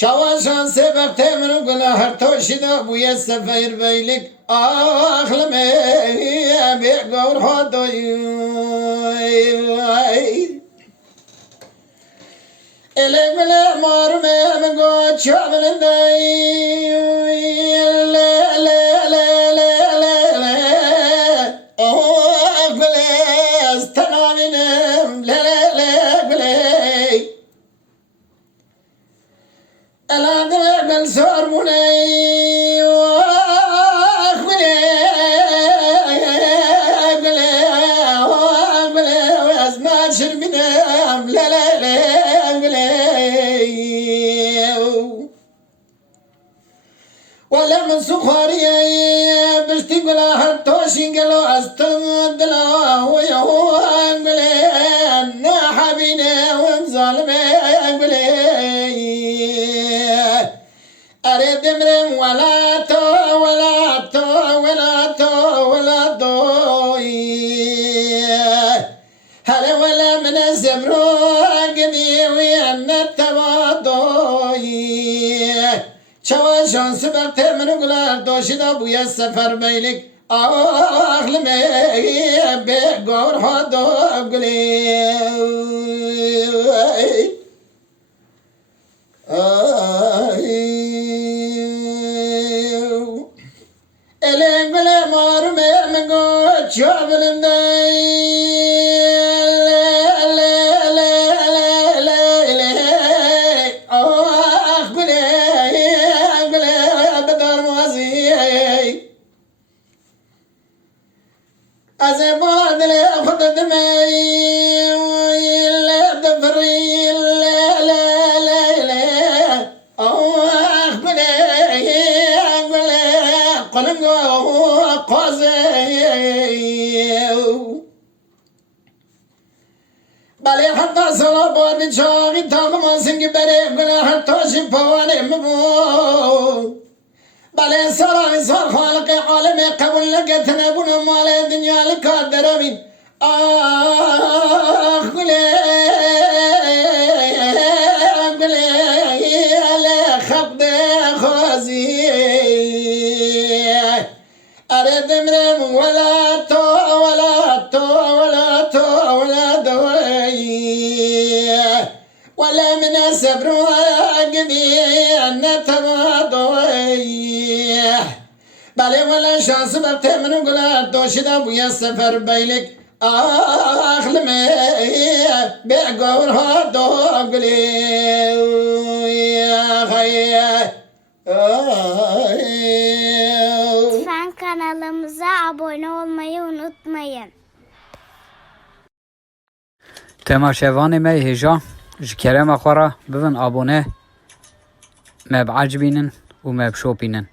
چاوشان سبب تمرو گناه توشیدا بوی سفیر بیلک آخلمه بیگور خدای الگله مارمه مگو چابلندای ولا من سخارية بشتي قلا هرتوشين قلو استندلا ويهو انقلي انا حبينا ومظالمي انقلي اريد مرم ولا تو ولا تو ولا تو ولا دوي هلا ولا من الزمرو قدي ويانا التواضوي چواشان سبق تمنو گلار دوشیدا بوی سفر بیلک آخلمه بگور ها دو گلی الین گلی مارمه مگو چابلندی بله حتی سلا بار بیچاری تاق ماسنگی بره گناه تاشی پوانه مبو بله سرای سر خالق عالم قبول لگت نبون مال دنیا لکات درمین آخ گله خبد خوزی اره دمرم ولا تو ولا تو ولا تو ولا دوي ولا من الصبر قدي أن تماضي بله ولا شانس بقت من قلت دوشدا بويا سفر بيلك أخلمي بقور هادو قلي يا خي Lütfen kanalımıza abone olmayı unutmayın. تماشاوان ما هجا جكرم أخورا ببن أبونه ما بعجبينن وما بشوبينن